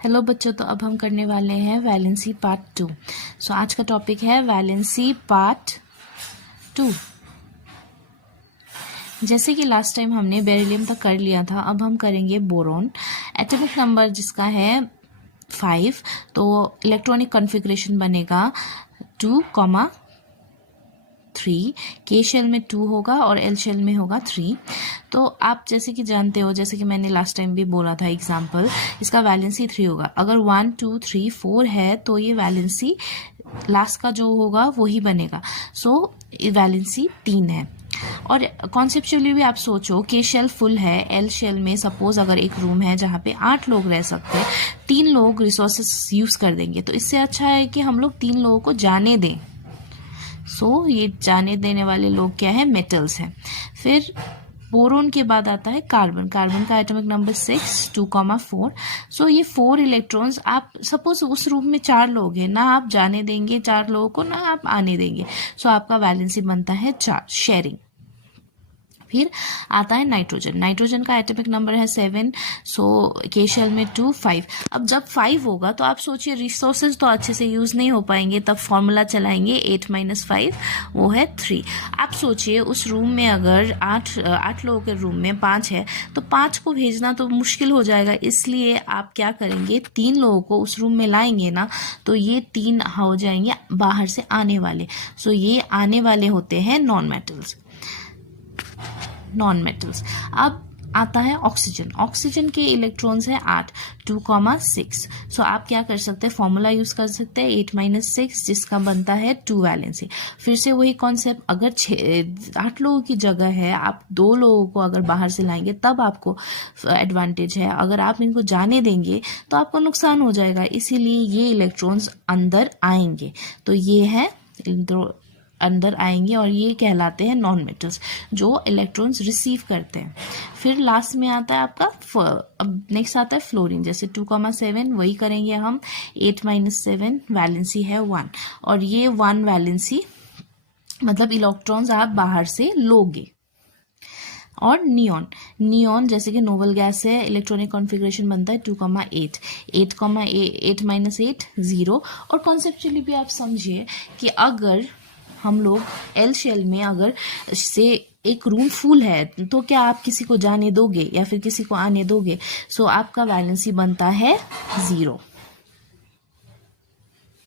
Hello बच्चों, तो अब हम करने वाले हैं वैलेंसी पार्ट 2। सो आज का टॉपिक है वैलेंसी पार्ट 2। जैसे कि लास्ट टाइम हमने बेरिलियम तक कर लिया था, अब हम करेंगे बोरॉन। एटॉमिक नंबर जिसका है 5, तो इलेक्ट्रॉनिक कॉन्फ़िगरेशन बनेगा 2, 3। के शेल में 2 होगा और एल शेल में होगा 3। तो आप जैसे कि जानते हो, जैसे कि मैंने लास्ट टाइम भी बोला था एग्जाम्पल, इसका वैलेंसी 3 होगा। अगर 1, 2, 3, 4 है तो ये वैलेंसी लास्ट का जो होगा वही बनेगा। सो वैलेंसी 3 है। और कॉन्सेप्चुअली भी आप सोचो कि शेल फुल है, एल शेल में सपोज अगर एक रूम है जहाँ पे 8 लोग रह सकते हैं, 3 लोग रिसोर्सेस यूज़ कर देंगे, तो इससे अच्छा है कि हम लोग 3 लोगों को जाने दें। ये जाने देने वाले लोग क्या है, मेटल्स हैं। फिर बोरोन के बाद आता है कार्बन। कार्बन का एटॉमिक नंबर 6, 2, 4। ये 4 इलेक्ट्रॉन्स, आप सपोज उस रूम में 4 लोग हैं ना, आप जाने देंगे 4 लोगों को ना आप आने देंगे। आपका वैलेंसी बनता है 4, शेयरिंग। फिर आता है नाइट्रोजन। नाइट्रोजन का एटॉमिक नंबर है 7, के शेल में 2, 5। अब जब 5 होगा तो आप सोचिए रिसोर्सेज तो अच्छे से यूज़ नहीं हो पाएंगे, तब फॉर्मूला चलाएंगे 8 - 5, वो है 3। आप सोचिए उस रूम में अगर 8 लोगों के रूम में 5 है तो 5 को भेजना तो मुश्किल हो जाएगा, इसलिए आप क्या करेंगे, 3 लोगों को उस रूम में लाएंगे ना, तो ये 3 हो जाएंगे बाहर से आने वाले। ये आने वाले होते हैं नॉन मेटल्स। अब आता है ऑक्सीजन। ऑक्सीजन के इलेक्ट्रॉन्स है 8, 2, 6। आप क्या कर सकते हैं, फॉर्मूला यूज कर सकते हैं 8 - 6, जिसका बनता है 2 वैलेंसी। फिर से वही कॉन्सेप्ट, अगर 8 लोगों की जगह है, आप 2 लोगों को अगर बाहर से लाएंगे तब आपको एडवांटेज है, अगर आप इनको जाने देंगे तो आपको नुकसान हो जाएगा, इसीलिए ये इलेक्ट्रॉन्स अंदर आएंगे। तो ये है अंदर आएंगे और ये कहलाते हैं नॉन मेटल्स, जो इलेक्ट्रॉन्स रिसीव करते हैं। फिर लास्ट में आता है आपका अब नेक्स्ट आता है फ्लोरीन। जैसे 2, 7 वही करेंगे हम, 8 - 7 वैलेंसी है 1, और ये 1 वैलेंसी मतलब इलेक्ट्रॉन्स आप बाहर से लोगे। और नियॉन जैसे कि नोबल गैस है, इलेक्ट्रॉनिक कॉन्फ़िगरेशन बनता है 2, 8। 8 - 8 0। और कॉन्सेप्चुअली भी आप समझिए कि अगर हम लोग एल शेल में अगर से एक रूम फुल है तो क्या आप किसी को जाने दोगे या फिर किसी को आने दोगे? आपका वैलेंसी बनता है 0।